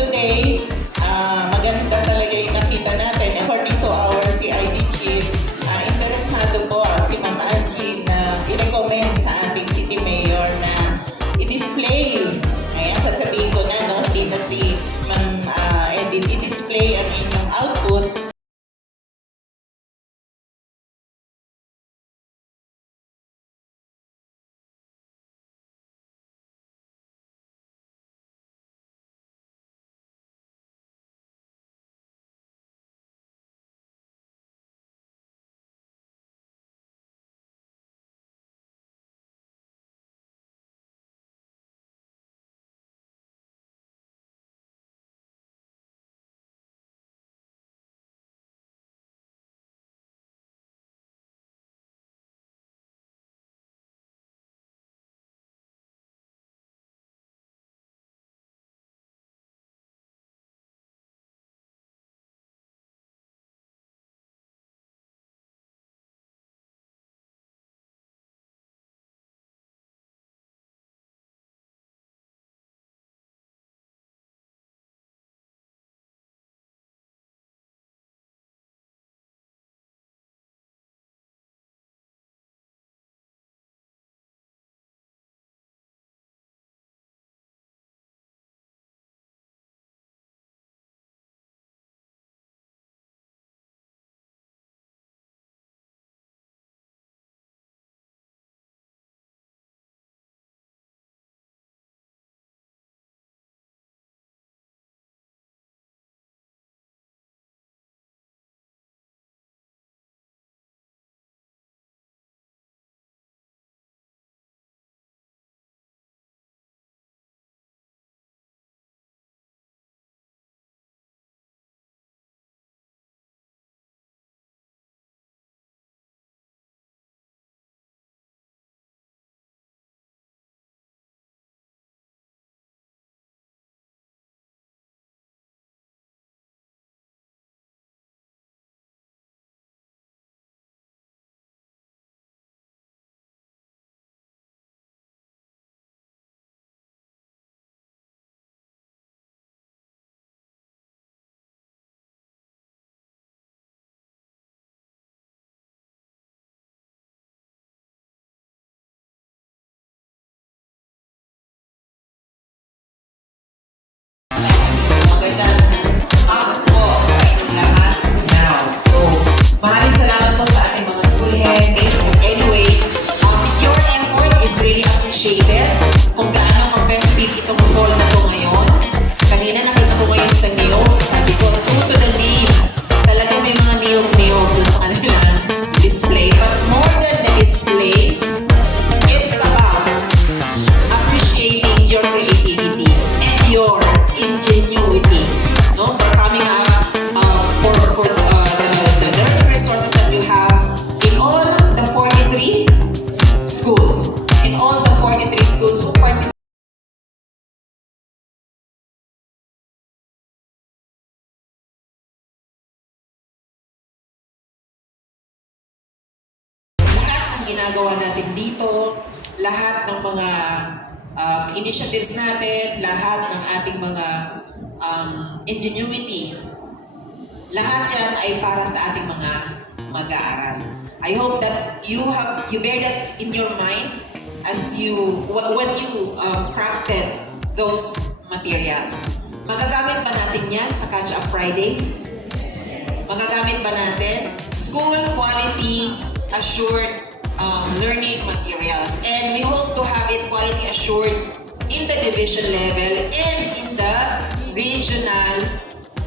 today, maganda talaga yung nakita natin. According to our CID chief, interesado po si Ma'am Angie na i-recommend sa ating city mayor na i-display. Ayan, sasabihin ko na, no, hindi na si Ma'am Edith, i-display ang inyong output. Maraming salamat po sa ating mga school heads. Anyway, your effort is really appreciated. Kung gaano ka-festive itong fall na to ngayon. Kanina nakita ko ngayon sa niyog. Sabi ko, true to the name. Talaga may mga niyog-niyog doon sa kanilang display. But more than the displays, it's about appreciating your creativity and your ingenuity. No? For coming up for the resources that you have in all the 43 schools. In all the 43 schools who participate. Lahat ng ginagawa natin dito, lahat ng mga initiatives natin, lahat ng ating mga ingenuity, lahat yan ay para sa ating mga mag-aaral. I hope that you bear that in your mind as when you crafted those materials. Magagamit ba natin yan sa Catch-Up Fridays? Magagamit ba natin? School quality assured learning materials. And we hope to have it quality assured in the division level and in the regional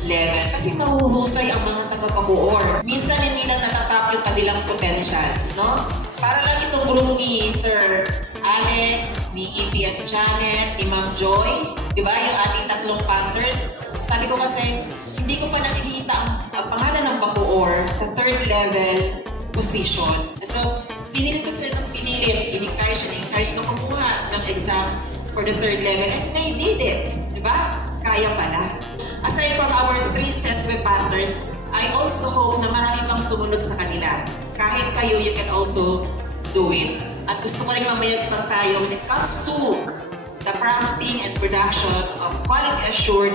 level. Kasi mahuhusay ang mga taga-pabuor. Minsan hindi lang natatap yung kanilang potentials, no? Para lang itong group ni Sir Alex, ni EPS Janet, ni Ma'am Joy, di ba? Yung ating tatlong passers. Sabi ko kasi, hindi ko pa nakikita ang pangalan ng pabuor sa third level position. So, pinili ko sila ng pinili. In-encourage na kumuha ng exam for the third level. And they did it. Di ba? Kaya pala. Aside from our 3 SESWE passers, I also hope na marami pang sumunod sa kanila. Kahit kayo, you can also do it. At gusto ko rin mamayag pang tayo when it comes to the prompting and production of quality assured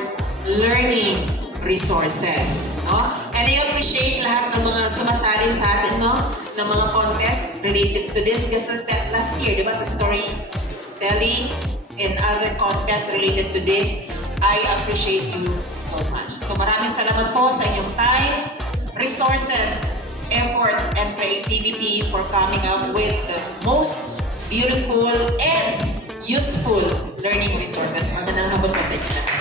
learning resources. No? And I appreciate lahat ng mga sumasali sa atin, no? ng mga contest related to this. Kasi last year, di ba, sa storytelling and other contests related to this, I appreciate you so much. So maraming salamat po sa inyong time, resources, effort, and creativity for coming up with the most beautiful and useful learning resources. Magandang hapon po sa inyo.